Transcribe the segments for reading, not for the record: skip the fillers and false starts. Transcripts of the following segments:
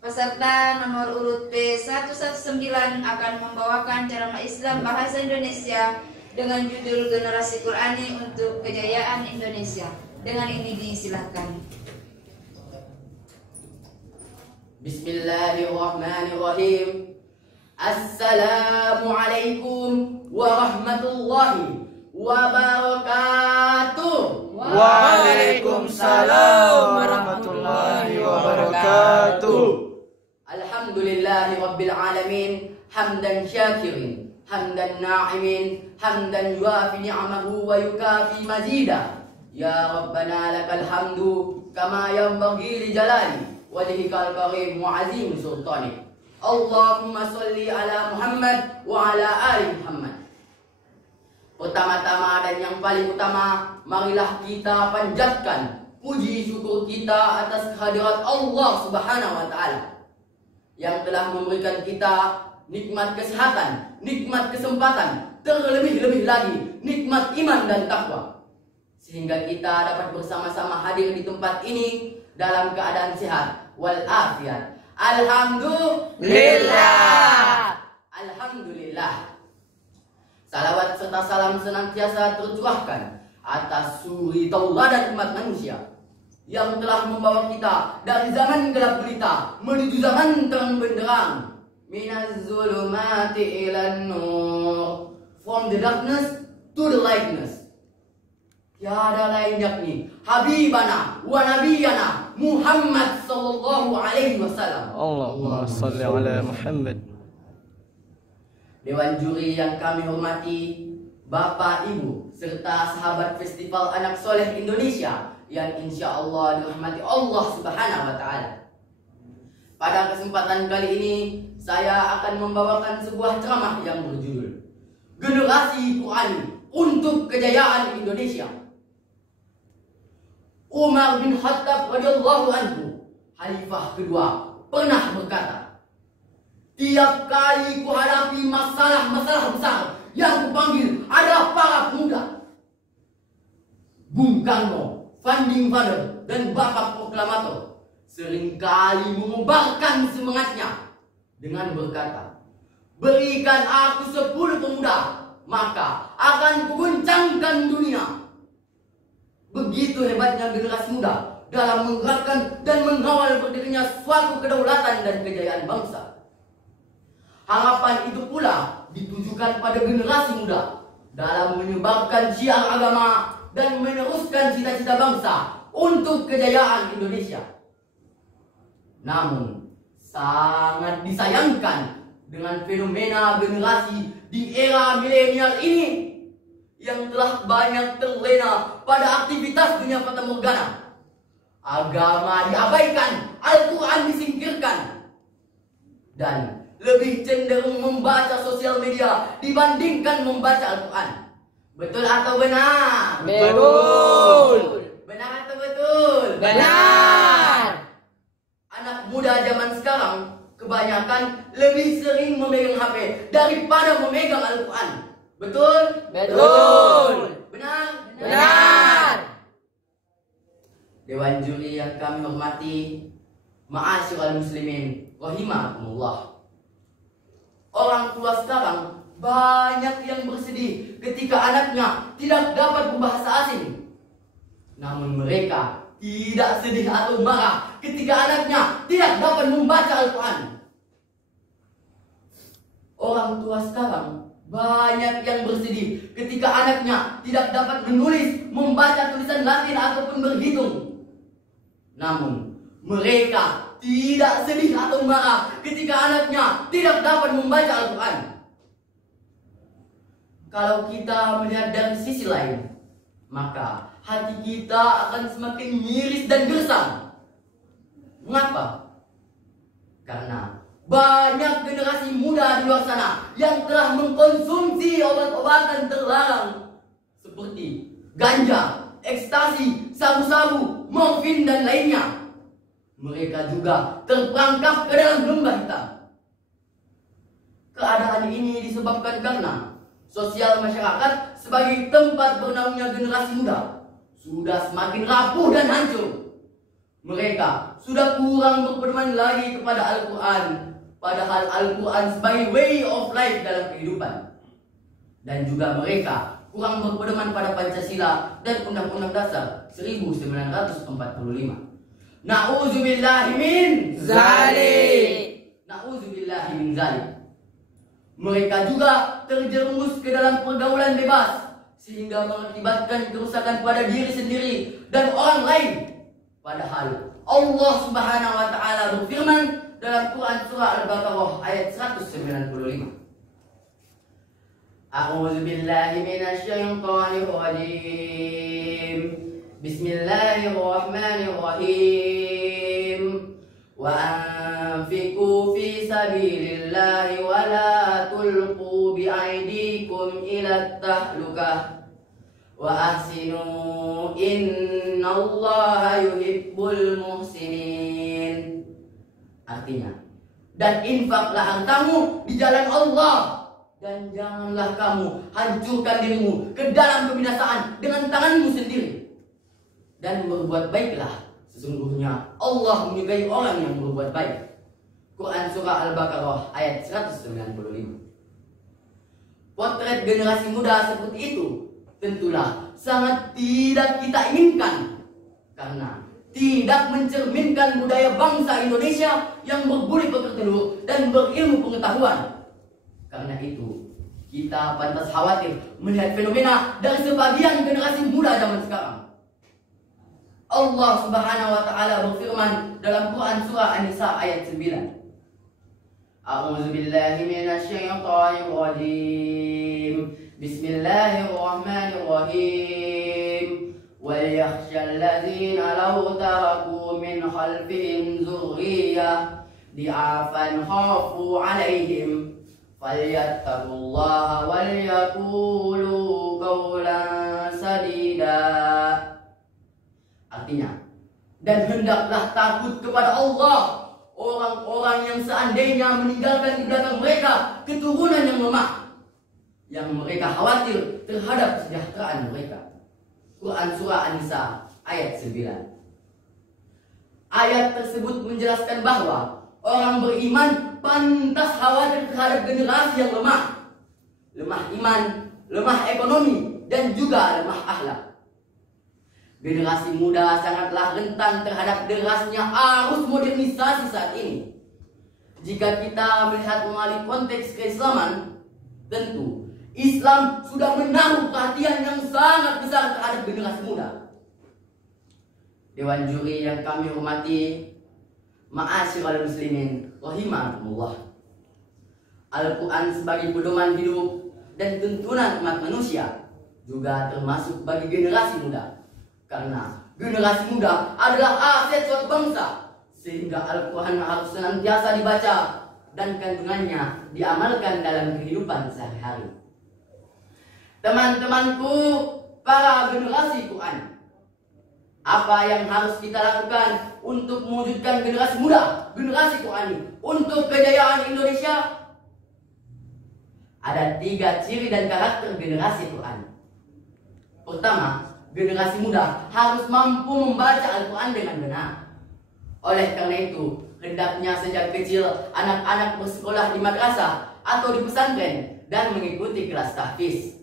Peserta nomor urut P119 akan membawakan ceramah Islam bahasa Indonesia dengan judul Generasi Qurani untuk Kejayaan Indonesia. Dengan ini disilahkan. Bismillahirrahmanirrahim. Assalamualaikum warahmatullahi wabarakatuh. Waalaikumsalam warahmatullahi wabarakatuh. Alhamdulillahi rabbil alamin, hamdan syakirin, hamdan na'imin, hamdan yuafi ni'amahu wa yukafi mazida. Ya Rabbana lakal hamdu kama yanbaghi li jalali wajhikal karim wa azim sultanik. Allahumma salli ala Muhammad wa ala ali Muhammad. Pertama-tama dan yang paling utama, marilah kita panjatkan puji syukur kita atas kehadirat Allah Subhanahu wa taala yang telah memberikan kita nikmat kesehatan, nikmat kesempatan, terlebih-lebih lagi nikmat iman dan takwa, sehingga kita dapat bersama-sama hadir di tempat ini dalam keadaan sehat walafiat. Alhamdulillah. Alhamdulillah. Salawat serta salam senantiasa tercurahkan atas suri tauladan umat manusia yang telah membawa kita dari zaman gelap gulita menuju zaman terang benderang. Minaz zulumati ilan nur, from the darkness to the lightness. Tiada lain yakni Habibana wa Nabiyana Muhammad sallallahu alaihi wasallam. Allahumma salli ala Muhammad. Dewan juri yang kami hormati, Bapak, Ibu, serta sahabat Festival Anak Soleh Indonesia yang insya Allah dirahmati Allah Subhanahu wa Ta'ala. Pada kesempatan kali ini, saya akan membawakan sebuah ceramah yang berjudul Generasi Qurani untuk Kejayaan Indonesia. Umar bin Khattab radhiyallahu anhu, Khalifah kedua, pernah berkata, tiap kali kuhadapi masalah-masalah besar, yang kupanggil adalah para pemuda. Bung Karno, founding father dan bapak proklamator, seringkali mengobarkan semangatnya dengan berkata, berikan aku 10 pemuda, maka akan kuguncangkan dunia. Begitu hebatnya generasi muda dalam menggerakkan dan mengawal berdirinya suatu kedaulatan dan kejayaan bangsa. Harapan itu pula ditujukan pada generasi muda dalam menyebarkan syiar agama dan meneruskan cita-cita bangsa untuk kejayaan Indonesia. Namun, sangat disayangkan dengan fenomena generasi di era milenial ini yang telah banyak terlena pada aktivitas dunia fatamorgana. Agama diabaikan, Al-Quran disingkirkan, dan lebih cenderung membaca sosial media dibandingkan membaca Al-Quran. Betul atau benar? Betul. Benar atau betul? Benar. Anak muda zaman sekarang kebanyakan lebih sering memegang HP daripada memegang Al-Quran. Betul? Betul. Benar? Benar. Dewan juri yang kami hormati, ma'asyiral muslimin rahimakumullah. Orang tua sekarang banyak yang bersedih ketika anaknya tidak dapat berbahasa asing. Namun mereka tidak sedih atau marah ketika anaknya tidak dapat membaca Al-Quran. Orang tua sekarang banyak yang bersedih ketika anaknya tidak dapat menulis, membaca tulisan Latin ataupun berhitung. Namun mereka tidak sedih atau marah ketika anaknya tidak dapat membaca Al-Quran. Kalau kita melihat dari sisi lain, maka hati kita akan semakin miris dan gersang. Mengapa? Karena banyak generasi muda di luar sana yang telah mengkonsumsi obat-obatan terlarang seperti ganja, ekstasi, sabu-sabu, morfin dan lainnya. Mereka juga terperangkap ke dalam lembah hitam. Keadaan ini disebabkan karena sosial masyarakat sebagai tempat bernaungnya generasi muda sudah semakin rapuh dan hancur. Mereka sudah kurang berpedoman lagi kepada Al-Quran, padahal Al-Quran sebagai way of life dalam kehidupan. Dan juga mereka kurang berpedoman pada Pancasila dan Undang-Undang Dasar 1945. Na'udzubillahi min Zalik. Na'udzubillahi min zalik. Mereka juga terjerumus ke dalam pergaulan bebas sehingga mengakibatkan kerusakan pada diri sendiri dan orang lain. Padahal Allah Subhanahu wa taala berfirman dalam Quran surah Al-Baqarah ayat 195. A'udzu billahi minasy syaithanir rajim. Bismillahirrahmanirrahim. Wa anfiqu fi sabilillahi wa la tulqu bi aydikum ila tahlukah. Wa ahsinu innallaha yuhibbul muhsinin. Artinya, dan infaklah hartamu di jalan Allah, dan janganlah kamu hancurkan dirimu ke dalam kebinasaan dengan tanganmu sendiri. Dan berbuat baiklah, sesungguhnya Allah menyukai orang yang berbuat baik. Quran surah Al-Baqarah ayat 195. Potret generasi muda seperti itu tentulah sangat tidak kita inginkan, karena tidak mencerminkan budaya bangsa Indonesia yang berbudi pekerti dan berilmu pengetahuan. Karena itu, kita pantas khawatir melihat fenomena dari sebagian generasi muda zaman sekarang. Allah Subhanahu wa taala berfirman dalam Quran surah An-Nisa ayat 9. A'udzu billahi minasy syaithanir rajim. Bismillahirrahmanirrahim. Wal yakhshal ladzina law taraku min khalfihim dzurriyyah di'afan khafu 'alaihim falyattaqullaha wal yaqulu qawlan sadida. Artinya, dan hendaklah takut kepada Allah orang-orang yang seandainya meninggalkan di belakang mereka keturunan yang lemah, yang mereka khawatir terhadap kesejahteraan mereka. Quran surah An-Nisa ayat 9. Ayat tersebut menjelaskan bahwa orang beriman pantas khawatir terhadap generasi yang lemah. Lemah iman, lemah ekonomi, dan juga lemah akhlak. Generasi muda sangatlah rentan terhadap derasnya arus modernisasi saat ini. Jika kita melihat melalui konteks keislaman, tentu Islam sudah menaruh perhatian yang sangat besar terhadap generasi muda. Dewan juri yang kami hormati, ma'asyiral muslimin rahimakumullah. Al-Quran sebagai pedoman hidup dan tuntunan umat manusia juga termasuk bagi generasi muda. Karena generasi muda adalah aset suatu bangsa, sehingga Al-Quran harus senantiasa dibaca dan kandungannya diamalkan dalam kehidupan sehari-hari. Teman-temanku, para generasi Quran, apa yang harus kita lakukan untuk mewujudkan generasi muda, generasi Quran untuk kejayaan Indonesia? Ada 3 ciri dan karakter generasi Quran. Pertama, generasi muda harus mampu membaca Al-Quran dengan benar. Oleh karena itu, hendaknya sejak kecil anak-anak bersekolah di madrasah atau di pesantren dan mengikuti kelas tahfiz.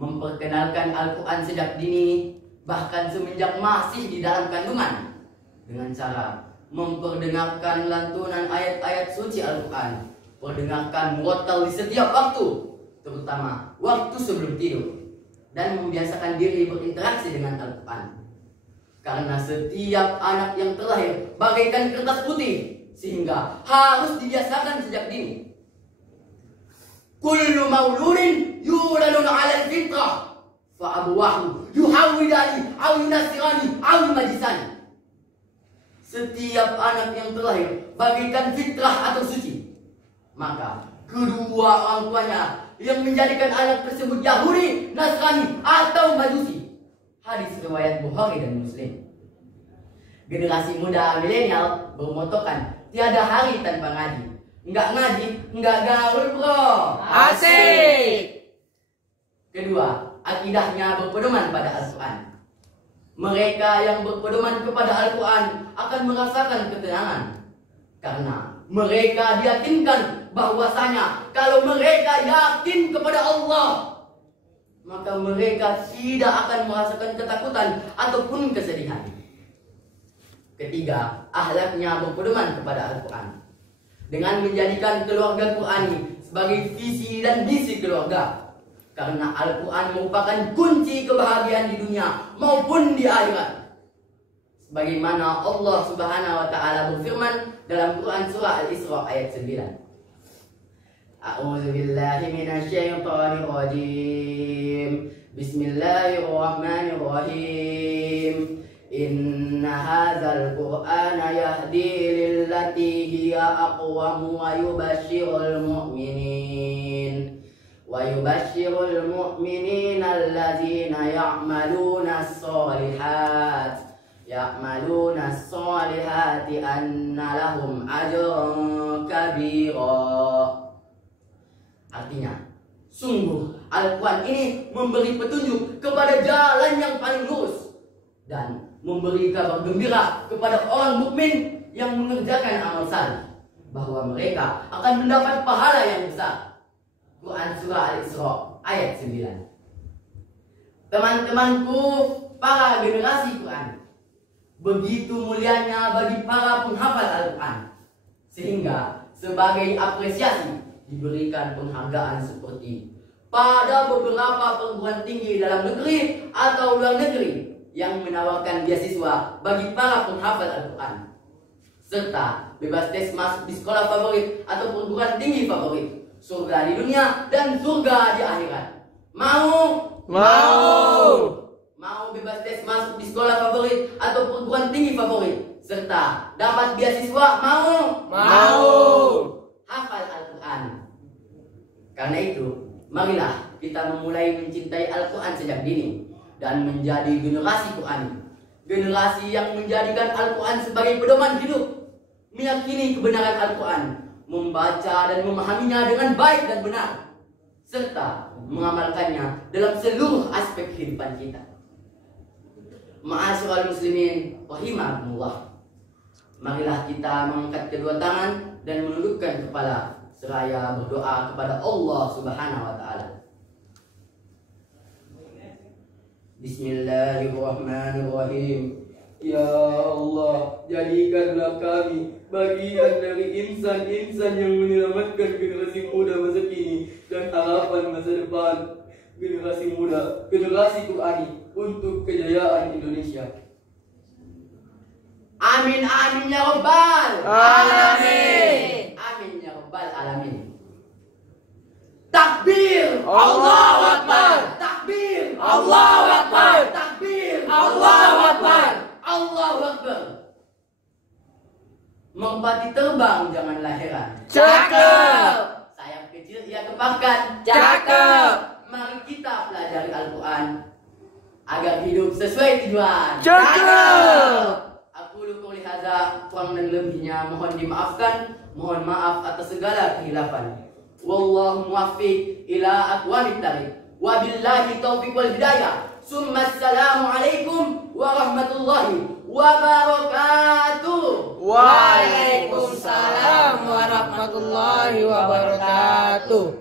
Memperkenalkan Al-Quran sejak dini, bahkan semenjak masih di dalam kandungan, dengan cara memperdengarkan lantunan ayat-ayat suci Al-Quran, perdengarkan murattal di setiap waktu, terutama waktu sebelum tidur, dan membiasakan diri berinteraksi dengan Al-Quran. Karena setiap anak yang terlahir bagaikan kertas putih, sehingga harus dibiasakan sejak dini. Kullu mauludin yuladun 'alal fitrah fa abuwahu yuhawwidani aw yunasirani aw yumajisani. Setiap anak yang terlahir bagaikan fitrah atau suci, maka kedua orang tuanya yang menjadikan anak tersebut Yahudi, Nasrani, atau Majusi. Hadis riwayat Bukhari dan Muslim. Generasi muda milenial bermotokan tiada hari tanpa ngaji. Enggak ngaji, enggak gaul bro. Asik. Kedua, akidahnya berpedoman pada Al-Quran. Mereka yang berpedoman kepada Al-Quran akan merasakan ketenangan, karena mereka diyakinkan bahwasanya kalau mereka yakin kepada Allah, maka mereka tidak akan merasakan ketakutan ataupun kesedihan. Ketiga, akhlaknya berpedoman kepada Al-Quran dengan menjadikan keluarga Qurani sebagai visi dan misi keluarga, karena Al-Quran merupakan kunci kebahagiaan di dunia maupun di akhirat. Sebagaimana Allah Subhanahu wa taala berfirman dalam Quran surah Al-Isra ayat 9. A'udzu billahi minasyaitonir rajim. Bismillahirrahmanirrahim. Inna hadzal Qur'ana yahdi lillati hiya aqwam wa yubashshirul mu'minin alladzina ya'maluna as-solihati anna lahum ajran kabira. Artinya, sungguh Al-Quran ini memberi petunjuk kepada jalan yang paling lurus dan memberi kabar gembira kepada orang mukmin yang mengerjakan amal saleh bahwa mereka akan mendapat pahala yang besar. Quran surah Al-Isra ayat 9. Teman-temanku, para generasi Quran, begitu mulianya bagi para penghafal Al-Quran, sehingga sebagai apresiasi diberikan penghargaan seperti pada beberapa perguruan tinggi dalam negeri atau luar negeri yang menawarkan beasiswa bagi para penghafal Al-Quran, serta bebas tes masuk di sekolah favorit atau perguruan tinggi favorit, surga di dunia dan surga di akhirat. Mau bebas tes masuk di sekolah favorit atau perguruan tinggi favorit, serta dapat beasiswa? Mau hafal Al-Quran. Karena itu, marilah kita memulai mencintai Al-Quran sejak dini dan menjadi generasi Quran, generasi yang menjadikan Al-Quran sebagai pedoman hidup, meyakini kebenaran Al-Quran, membaca dan memahaminya dengan baik dan benar, serta mengamalkannya dalam seluruh aspek kehidupan kita. Ma'asyiral muslimin rahimakumullah, marilah kita mengangkat kedua tangan dan menundukkan kepala seraya berdoa kepada Allah Subhanahu wa taala. Bismillahirrahmanirrahim. Ya Allah, jadikanlah kami bagian dari insan-insan yang menyelamatkan generasi muda masa kini dan harapan masa depan generasi muda, generasi Qurani untuk kejayaan Indonesia. Amin amin ya rabbal alamin. Amin ya rabbal alamin. Takbir, Allahu Akbar. Takbir, Allahu Akbar. Takbir, Allahu Akbar. Allahu Akbar. Merpati terbang janganlah heran. Cakep. Sayap kecil ia kembangkan. Cakep. Mari kita pelajari Al-Quran agar hidup sesuai tujuan. Cakep. Aku qouli hadza, kurang dan lebihnya mohon dimaafkan. Mohon maaf atas segala kehilafan. Wallahu muwaffiq ila aqwamit thariq. Wabillahi taufiq wal hidayah. Assalamualaikum warahmatullahi wabarakatuh. Waalaikumsalam warahmatullahi wabarakatuh.